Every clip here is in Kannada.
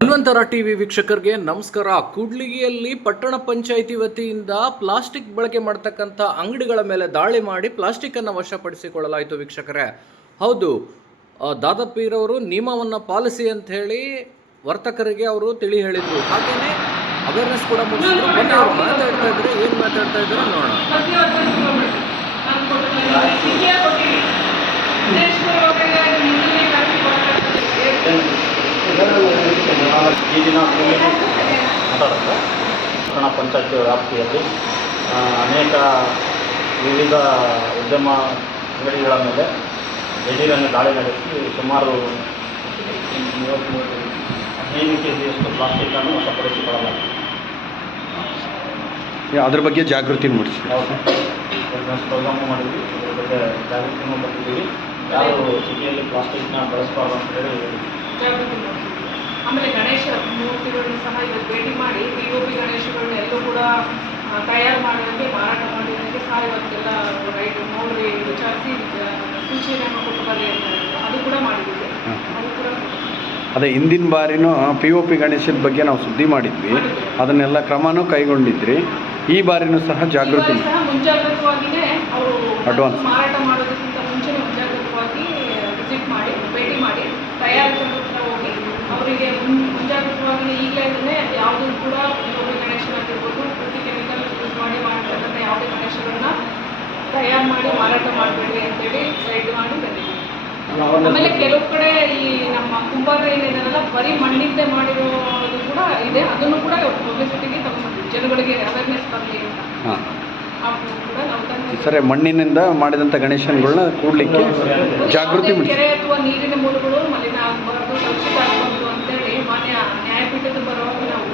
ಹನುಮಂತರ ಟಿವಿ ವೀಕ್ಷಕರಿಗೆ ನಮಸ್ಕಾರ. ಕೂಡ್ಲಿಗಿಯಲ್ಲಿ ಪಟ್ಟಣ ಪಂಚಾಯಿತಿ ವತಿಯಿಂದ ಪ್ಲಾಸ್ಟಿಕ್ ಬಳಕೆ ಮಾಡ್ತಕ್ಕಂಥ ಅಂಗಡಿಗಳ ಮೇಲೆ ದಾಳಿ ಮಾಡಿ ಪ್ಲಾಸ್ಟಿಕ್ ಅನ್ನು ವಶಪಡಿಸಿಕೊಳ್ಳಲಾಯಿತು ವೀಕ್ಷಕರೇ. ಹೌದು ದಾದಾಪೀರವರು ನಿಯಮವನ್ನು ಪಾಲಿಸಿ ಅಂತ ಹೇಳಿ ವರ್ತಕರಿಗೆ ಅವರು ತಿಳಿ ಹೇಳಿದ್ರು. ಹಾಗೇನೆ ಅವೇರ್ನೆಸ್ ಕೂಡ ಮೂಡಿಸಿದ್ರು ಮಾತಾಡ್ತಾ ಇದ್ರೆ, ಏನು ಮಾತಾಡ್ತಾ ಇದ್ದಾರೆ ನೋಡೋಣ. ದಿನ ಮಾತಾಡುತ್ತೆ ಪಟ್ಟಣ ಪಂಚಾಯತ್ ವ್ಯಾಪ್ತಿಯಲ್ಲಿ ಅನೇಕ ವಿವಿಧ ಉದ್ಯಮ ಅಂಗಡಿಗಳ ಮೇಲೆ ದಿಢೀರನ್ನು ದಾಳಿ ನಡೆಸಿ ಸುಮಾರು ಹದಿನೈದು ಕೆ ಜಿಯಷ್ಟು ಪ್ಲಾಸ್ಟಿಕ್ಕನ್ನು ವಶಪಡಿಸಿಕೊಳ್ಳಲಾಗಿದೆ. ಅದ್ರ ಬಗ್ಗೆ ಜಾಗೃತಿ ಮೂಡಿಸಿ. ಪ್ರೋಗ್ರಾಮ್ ಪ್ರೋಗ್ರಾಮು ಮಾಡಿದ್ವಿ. ಅದ್ರ ಬಗ್ಗೆ ಜಾಗೃತಿನೂ ಬಂದಿದ್ದೀವಿ ಯಾರು ಸಿಟಿಯಲ್ಲಿ ಪ್ಲಾಸ್ಟಿಕ್ನ ಬಳಸಬಾರ್ದು ಅಂತ ಹೇಳಿ ಮೂರ್ತಿಗಳನ್ನು ಸಹ ಇವತ್ತು ಭೇಟಿ ಮಾಡಿ ಪಿ ಒ ಪಿ ಗಣೇಶಗಳನ್ನ ಎಲ್ಲೂ ಕೂಡ ತಯಾರು ಮಾಡೋದಕ್ಕೆ ಮಾರಾಟ ಮಾಡೋದಕ್ಕೆ ಸಹ ಇವತ್ತೆಲ್ಲ ರೈಟ್ ನೋಡಿ ವಿಚಾರಿಸಿ ಸೂಚನೆಯನ್ನು ಕೊಟ್ಟು ಬರ್ರಿ ಅಂತ. ಅದು ಕೂಡ ಮಾಡಿದ್ದೀವಿ ಅದು ಕೂಡ ಅದೇ ಹಿಂದಿನ ಬಾರಿನೂ ಪಿ ಒ ಪಿ ಗಣೇಶದ ಬಗ್ಗೆ ನಾವು ಸುದ್ದಿ ಮಾಡಿದ್ವಿ. ಅದನ್ನೆಲ್ಲ ಕ್ರಮನೂ ಕೈಗೊಂಡಿದ್ರಿ. ಈ ಬಾರಿನೂ ಸಹ ಜಾಗೃತಿ ಅಡ್ವಾನ್ಸ್ ಮುಂಜಾಗ್ರತವಾಗಿಯೇ ಅವರು Advance. ಮಾರಾಟ ಮಾಡೋದಕ್ಕಿಂತ ಮುಂಚೆನೇ ಮುಂಜಾಗ್ರತವಾಗಿ ವಿಸಿಟ್ ಮಾಡಿ ಭೇಟಿ ಮಾಡಿ ತಯಾರಕರ ಹೋಗಿ ಅವರಿಗೆ ಮುಂಜಾಗ್ರತವಾಗಿ ಈಗಲೇ ಯಾವುದೂ ಕೂಡ ಒಬ್ಬ ಕನೆಕ್ಷನ್ ಆಗಿರ್ಬೋದು ಪ್ರತಿ ಕೆಮಿಕಲ್ ಯೂಸ್ ಮಾಡಿ ಮಾಡ್ತಕ್ಕಂಥ ಯಾವುದೇ ಗಣೇಶಗಳನ್ನ ತಯಾರು ಮಾಡಿ ಮಾರಾಟ ಮಾಡಬೇಡಿ ಅಂತೇಳಿ ಗೈಡ್ ಮಾಡಿ ಬಂದಿದ್ದೀವಿ. ಆಮೇಲೆ ಕೆಲವು ಕಡೆ ಈ ನಮ್ಮ ಕುಂಬಾರ ಏನಿದಾರಲ್ಲ ಬರೀ ಮಣ್ಣಿಂದೆ ಮಾಡಿರೋದು ಕೂಡ ಇದೆ ಅದನ್ನು ಕೂಡ ಪಬ್ಲಿಸಿಟಿಗೆ ತಗೊಂಡ್ಬಂದಿದ್ವಿ ಜನಗಳಿಗೆ ಅವೇರ್ನೆಸ್ ಬರಲಿ ಅಂತ. ಸರಿ ಮಣ್ಣಿನಿಂದ ಮಾಡಿದಂಥ ಗಣೇಶನ್ಗಳನ್ನ ಕೂಡಲಿಕ್ಕೆ ಜಾಗೃತಿ ಯಾವುದೇ ಕೆರೆ ಅಥವಾ ನೀರಿನ ಮೂಲಗಳು ಮಲಿನ ಆಗಬಾರ್ದು ಅಂತೇಳಿ ಮಾನ್ಯ ನ್ಯಾಯಪೀಠದ ಬರುವಾಗ ನಾವು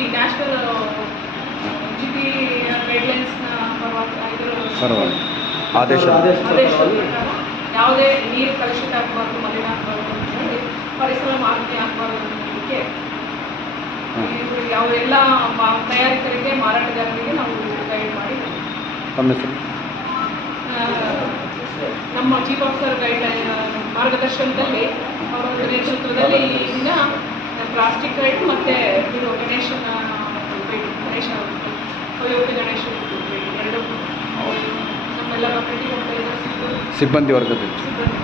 ಟಿ ನ್ಯಾಷನಲ್ ಜಿ ಪಿ ಗೈಡ್ಲೈನ್ಸ್ನ ಪರವಾಗಿ ಆದೇಶ. ಯಾವುದೇ ನೀರು ಕಲುಷಿತ ಆಗಬಾರ್ದು ಮಲಿನ ಆಗಬಾರ್ದು ಪರಿಸರ ಮಾಲಿನ್ಯ ಆಗಬಾರ್ದು ಅನ್ನೋದಕ್ಕೆ ಯಾವೆಲ್ಲ ತಯಾರಕರಿಗೆ ಮಾರಾಟಗಾರರಿಗೆ ನಾವು ಗೈಡ್ ಮಾಡಿ ನಮ್ಮ ಚೀಫ್ ಆಫೀಸರ್ ಗೈಡ್ ಮಾರ್ಗದರ್ಶನದಲ್ಲಿ ಅವರ ನೇತೃತ್ವದಲ್ಲಿ ಈ ಪ್ಲಾಸ್ಟಿಕ್ ರೈಟ್ ಮತ್ತು ಇದು ಗಣೇಶನ ಗಣೇಶ ಉಪಯೋಗಿ. ಗಣೇಶ ಎರಡು ನಮ್ಮೆಲ್ಲ ಕಮಿಟಿ ಸಿಬ್ಬಂದಿ ವರ್ಗದಲ್ಲಿ. ಸಿಬ್ಬಂದಿ.